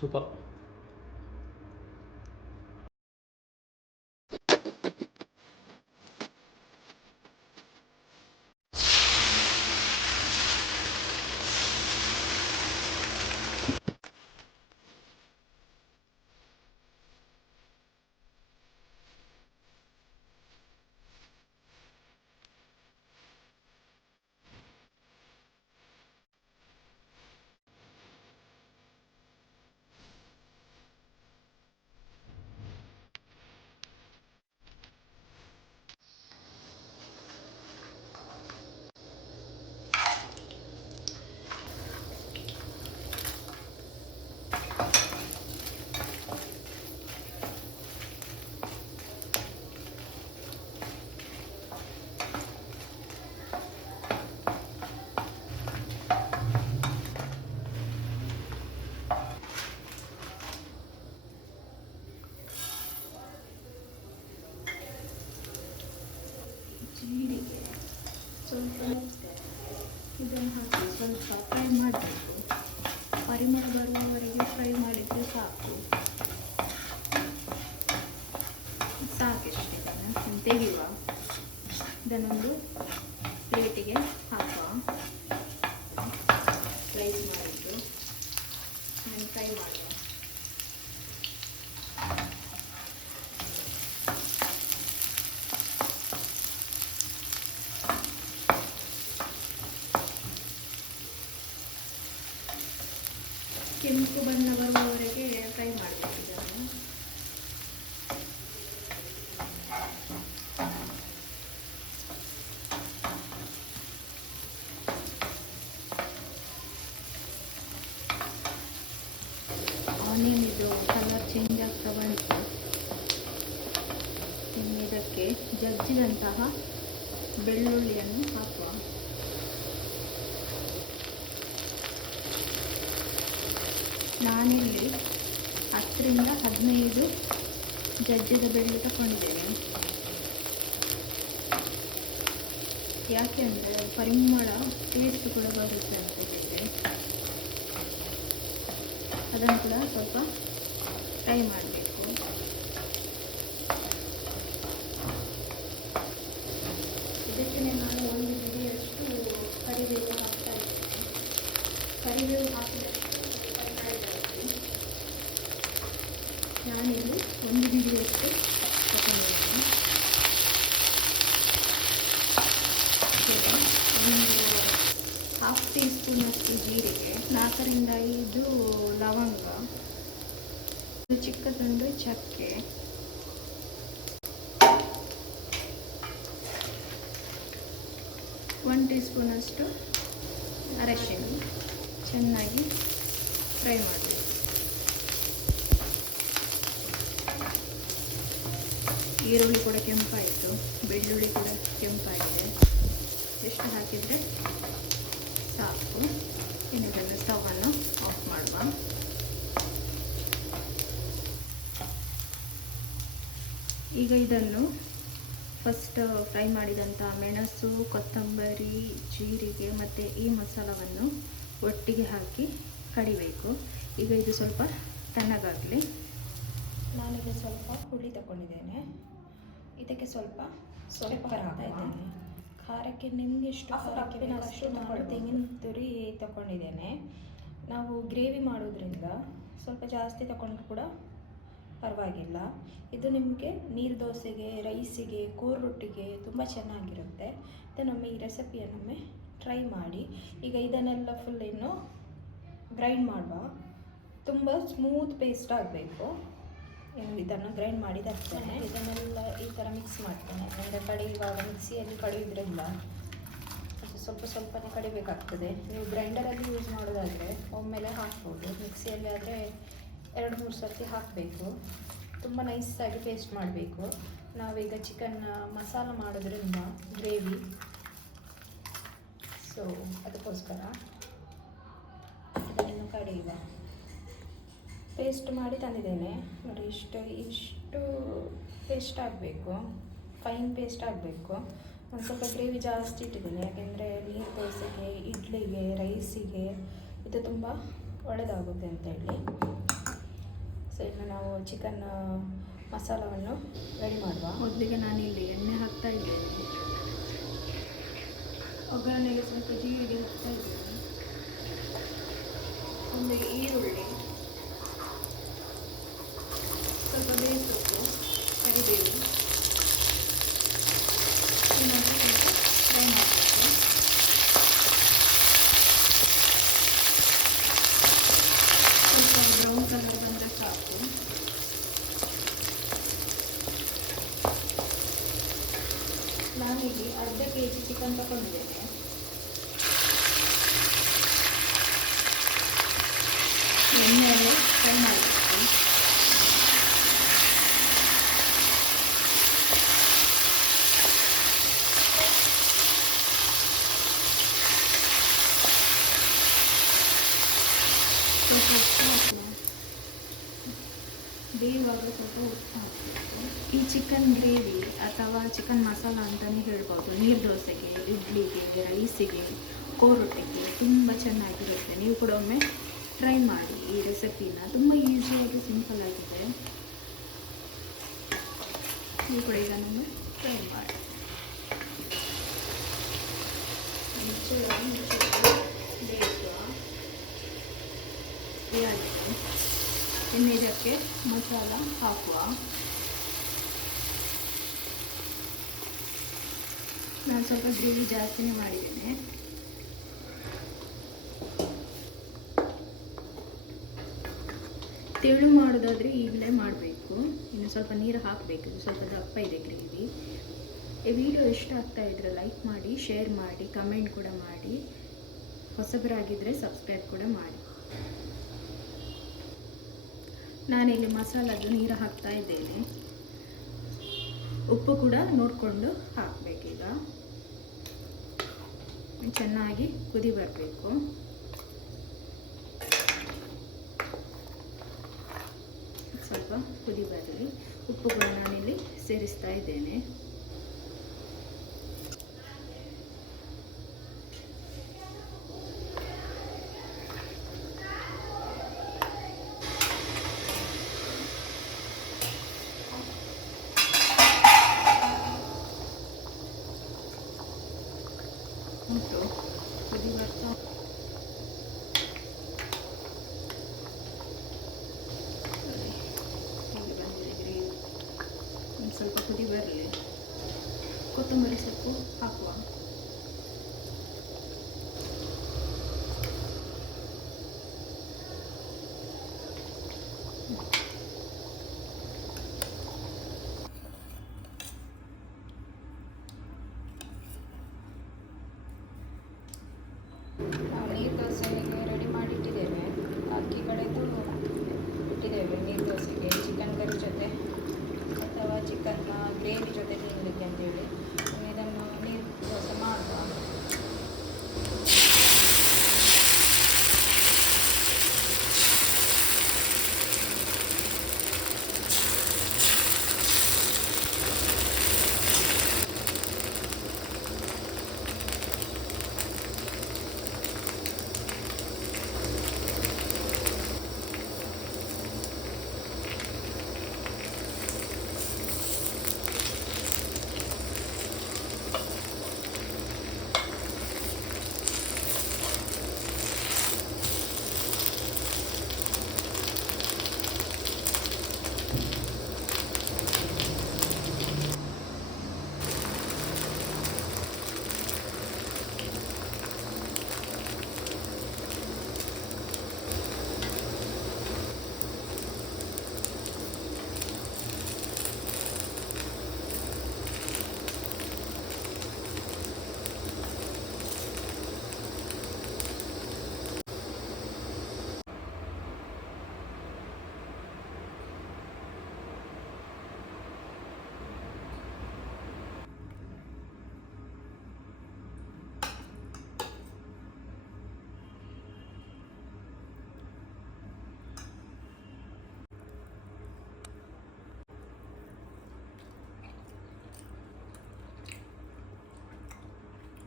Super. ಜೀರಿಗೆ ಸ್ವಲ್ಪ ಇದನ್ನು ಹಾಕಿ ಸ್ವಲ್ಪ ಫ್ರೈ ಮಾಡಬೇಕು. ಪರಿಮಳ ಬರುವವರೆಗೆ ಫ್ರೈ ಮಾಡಿದರೆ ಸಾಕು. ಸಾಕಿಷ್ಟೇ. ತೆಗೆಯುವ, ಇದನ್ನೊಂದು ಪ್ಲೇಟಿಗೆ ಹಾಕುವ. ರೈಸ್ ಮಾಡಿದ್ದು ನಾನು ಫ್ರೈ ಮಾಡುವ. ಕೆಂಪು ಬಣ್ಣ ಬರುವವರೆಗೆ ಫ್ರೈ ಮಾಡಬೇಕು ಇದನ್ನು. ಆನಿಯನ್ ಇದು ಕಲರ್ ಚೇಂಜ್ ಆಗ್ತಾ ಬಂತು. ಇನ್ನು ಇದಕ್ಕೆ ಜಜ್ಜಿದಂತಹ ಬೆಳ್ಳುಳ್ಳಿಯನ್ನು ಹಾಕುವ. ನಾನಿಲ್ಲಿ 10 ರಿಂದ 15 ಜಜ್ಜಿದ ಬೆಳ್ಳುಳ್ಳಿ ತಗೊಂಡಿದ್ದೇನೆ. ಯಾಕೆ ಅಂದರೆ ಪರಿಮಳ ಟೇಸ್ಟ್ ಕೂಡ ಬರುತ್ತೆ ಅಂತ ಹೇಳಿದರೆ ಅದನ್ನು ಕೂಡ ಸ್ವಲ್ಪ ಫ್ರೈ ಮಾಡಬೇಕು. ಇದಕ್ಕೆ ನಾನು 1 ಹಿಡಿಯಷ್ಟು ಕರಿಬೇವು ಹಾಕ್ತಾ ಇದ್ದೇನೆ. ಕರಿಬೇವು ಹಾಕಿದರೆ ನಾನಿಲ್ಲಿ 1 ಹಿಡಿಯಷ್ಟು ತಗೊಂಡಿದ್ದೀನಿ. ಒಂದು 1/2 ಟೀ ಸ್ಪೂನಷ್ಟು ಜೀರಿಗೆ, 4 ರಿಂದ 5 ಲವಂಗ, ಒಂದು ಚಿಕ್ಕ ತುಂಡು ಚಕ್ಕೆ, 1 ಟೀ ಸ್ಪೂನಷ್ಟು ಅರಶಿನ ಚೆನ್ನಾಗಿ ಫ್ರೈ ಮಾಡಬೇಕು. ಈರುಳ್ಳಿ ಕೂಡ ಕೆಂಪಾಯಿತು, ಬೆಳ್ಳುಳ್ಳಿ ಕೂಡ ಕೆಂಪಾಗಿದೆ. ಎಷ್ಟು ಹಾಕಿದರೆ ಸಾಕು. ಇನ್ನು ಇದನ್ನು ಸ್ಟವನ್ನು ಆಫ್ ಮಾಡುವ. ಈಗ ಇದನ್ನು ಫಸ್ಟ್ ಫ್ರೈ ಮಾಡಿದಂಥ ಮೆಣಸು, ಕೊತ್ತಂಬರಿ, ಜೀರಿಗೆ ಮತ್ತು ಈ ಮಸಾಲವನ್ನು ಒಟ್ಟಿಗೆ ಹಾಕಿ ಕಡಿಬೇಕು. ಈಗ ಇದು ಸ್ವಲ್ಪ ತಣ್ಣಗಾಗಲಿ. ನಾನಿಲ್ಲಿ ಸ್ವಲ್ಪ ಹುಳಿ ತಗೊಂಡಿದ್ದೇನೆ. ಇದಕ್ಕೆ ಸ್ವಲ್ಪ ಖಾರ ಹಾಕ್ತಾ ಇದ್ದೇನೆ. ಖಾರಕ್ಕೆ ನಿಮಗೆ ಎಷ್ಟು ಖಾರಕ್ಕೆ ಅಷ್ಟು ನಾನು ತೆಂಗಿನ ತುರಿ ತಗೊಂಡಿದ್ದೇನೆ. ನಾವು ಗ್ರೇವಿ ಮಾಡೋದ್ರಿಂದ ಸ್ವಲ್ಪ ಜಾಸ್ತಿ ತಗೊಂಡು ಕೂಡ ಪರವಾಗಿಲ್ಲ. ಇದು ನಿಮಗೆ ನೀರು ದೋಸೆಗೆ, ರೈಸಿಗೆ, ಕೋರು ರೊಟ್ಟಿಗೆ ತುಂಬ ಚೆನ್ನಾಗಿರುತ್ತೆ. ಇದನ್ನೊಮ್ಮೆ ಈ ರೆಸಿಪಿಯನ್ನೊಮ್ಮೆ ಟ್ರೈ ಮಾಡಿ. ಈಗ ಇದನ್ನೆಲ್ಲ ಫುಲ್ ಇನ್ನು ಗ್ರೈಂಡ್ ಮಾಡುವ. ತುಂಬ ಸ್ಮೂತ್ ಪೇಸ್ಟ್ ಆಗಬೇಕು. ಇದನ್ನು ಗ್ರೈಂಡ್ ಮಾಡಿ ತರ್ತೇನೆ. ಇದನ್ನೆಲ್ಲ ಈ ಥರ ಮಿಕ್ಸ್ ಮಾಡ್ತೇನೆ. ಅಂದರೆ ಕಡಿಯುವಾಗ ಮಿಕ್ಸಿಯಲ್ಲಿ ಕಡಿಯೋದ್ರಿಂದ ಅದು ಸ್ವಲ್ಪನೇ ಕಡಿಬೇಕಾಗ್ತದೆ. ನೀವು ಗ್ರೈಂಡರಲ್ಲಿ ಯೂಸ್ ಮಾಡೋದಾದರೆ ಒಮ್ಮೆಲೆ ಹಾಕ್ಬೋದು. ಮಿಕ್ಸಿಯಲ್ಲಿ ಆದರೆ 2-3 ಸರ್ತಿ ಹಾಕಬೇಕು. ತುಂಬ ನೈಸಾಗಿ ಪೇಸ್ಟ್ ಮಾಡಬೇಕು. ನಾವೀಗ ಚಿಕನ್ ಮಸಾಲ ಮಾಡೋದ್ರಿಂದ ಗ್ರೇವಿ, ಸೊ ಅದಕ್ಕೋಸ್ಕರ ಇದನ್ನು ಕಡಿಯುವ. ಪೇಸ್ಟ್ ಮಾಡಿ ತಂದಿದ್ದೇನೆ ನೋಡಿ. ಇಷ್ಟು ಪೇಸ್ಟ್ ಆಗಬೇಕು, ಫೈನ್ ಪೇಸ್ಟ್ ಆಗಬೇಕು. ಒಂದು ಸ್ವಲ್ಪ ಗ್ರೇವಿ ಜಾಸ್ತಿ ಇಟ್ಟಿದ್ದೀನಿ, ಯಾಕೆಂದರೆ ನೀರು ದೋಸೆಗೆ, ಇಡ್ಲಿಗೆ, ರೈಸಿಗೆ ಇದು ತುಂಬ ಒಳ್ಳೆಯದಾಗುತ್ತೆ ಅಂತೇಳಿ. ನಾವು ಚಿಕನ್ ಮಸಾಲವನ್ನು ರೆಡಿ ಮಾಡುವ. ಮೊದಲಿಗೆ ನಾನಿಲ್ಲಿ ಎಣ್ಣೆ ಹಾಕ್ತಾ ಇದ್ದೇನೆ. ಒಗ್ಗರಣೆಗೆ ಸ್ವಲ್ಪ ಜೀರಿಗೆ ಹಾಕ್ತಾ ಇದ್ದೇನೆ. ಒಂದು ಈರುಳ್ಳಿ, ಸ್ವಲ್ಪ ಬೇಯಿಸಬೇಕು, ಕರಿಬೇವು, ಇನ್ನೊಂದು ಸ್ವಲ್ಪ ಫ್ರೈ ಮಾಡಬೇಕು. ಸ್ವಲ್ಪ ಬ್ರೌನ್ ಕಲರ್ ಬಂದರೆ ಸಾಕು. ನಾನಿಲ್ಲಿ ಅರ್ಧ kg ಚಿಕನ್ ತಗೊಂಡಿದ್ದೇನೆ. ಎಣ್ಣೆಯಲ್ಲಿ ಫ್ರೈ ಮಾಡಬೇಕು. ಸ್ವಲ್ಪ ಉಪ್ಪು ಹಾಕುವ. ಬೇಯುವಾಗ ಸ್ವಲ್ಪ ಉಪ್ಪು ಹಾಕಬೇಕು. ಈ ಚಿಕನ್ ಗ್ರೇವಿ ಅಥವಾ ಚಿಕನ್ ಮಸಾಲ ಅಂತಲೇ ಹೇಳ್ಬೋದು. ನೀರು ದೋಸೆಗೆ, ಇಡ್ಲಿಗೆ, ರೈಸಿಗೆ, ಕೋರೊಟ್ಟೆಗೆ ತುಂಬ ಚೆನ್ನಾಗಿರುತ್ತೆ. ನೀವು ಕೂಡ ಒಮ್ಮೆ ಟ್ರೈ ಮಾಡಿ ಈ ರೆಸಿಪಿನ. ತುಂಬ ಈಸಿಯಾಗಿ ಸಿಂಪಲ್ ಆಗಿದೆ. ನೀವು ಕೂಡ ಇದನ್ನು ಟ್ರೈ ಮಾಡಿ. ಬೇಯಿಸುವ. ಇನ್ನು ಇದಕ್ಕೆ ಮಸಾಲ ಹಾಕುವ. ನಾನು ಸ್ವಲ್ಪ ಗ್ರೇವಿ ಜಾಸ್ತಿನೇ ಮಾಡಿದ್ದೇನೆ. ತೆಳು ಮಾಡೋದಾದರೆ ಈಗಲೇ ಮಾಡಬೇಕು. ಇನ್ನು ಸ್ವಲ್ಪ ನೀರು ಹಾಕಬೇಕು. ಇದು ಸ್ವಲ್ಪ ದಪ್ಪ ಇದೆ ಗ್ರೇವಿ. ಈ ವಿಡಿಯೋ ಇಷ್ಟ ಆಗ್ತಾ ಇದ್ದರೆ ಲೈಕ್ ಮಾಡಿ, ಶೇರ್ ಮಾಡಿ, ಕಮೆಂಟ್ ಕೂಡ ಮಾಡಿ. ಹೊಸಬರಾಗಿದ್ದರೆ ಸಬ್ಸ್ಕ್ರೈಬ್ ಕೂಡ ಮಾಡಿ. ನಾನಿಲ್ಲಿ ಮಸಾಲದ್ದು ನೀರು ಹಾಕ್ತಾ ಇದ್ದೇನೆ. ಉಪ್ಪು ಕೂಡ ನೋಡಿಕೊಂಡು ಹಾಕಬೇಕೀಗ. ಚೆನ್ನಾಗಿ ಕುದಿ ಬರಬೇಕು. ಸ್ವಲ್ಪ ಕುದಿ ಬರಲಿ. ಉಪ್ಪು ಕೂಡ ನಾನಿಲ್ಲಿ ಸೇರಿಸ್ತಾ ಇದ್ದೇನೆ. ಉಂಟು ಕುದಿ ಬರ್ತಾ ಹೀಗೆ ಬಂದಿದೆ ಗ್ರೇವಿ. ಒಂದು ಸ್ವಲ್ಪ ಕುದಿ ಬರಲಿ. ಕೊತ್ತಂಬರಿ ಸೊಪ್ಪು ಹಾಕುವ. ನಾವು ನೀರು ದೋಸೆಗೆ ರೆಡಿ ಮಾಡಿ ಇಟ್ಟಿದ್ದೇವೆ. ಅಕ್ಕಿ ಕಡೆದು ಇಟ್ಟಿದ್ದೇವೆ ನೀರು ದೋಸೆಗೆ, ಚಿಕನ್ ಕರಿ ಜೊತೆ ಅಥವಾ ಚಿಕನ್ ಗ್ರೇವಿ ಜೊತೆ ತಿನ್ನಲಿಕ್ಕೆ ಅಂತೇಳಿ. ಇದನ್ನು ನೀರು ದೋಸೆ ಮಾಡುವ.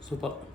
ಸೂಪರ್.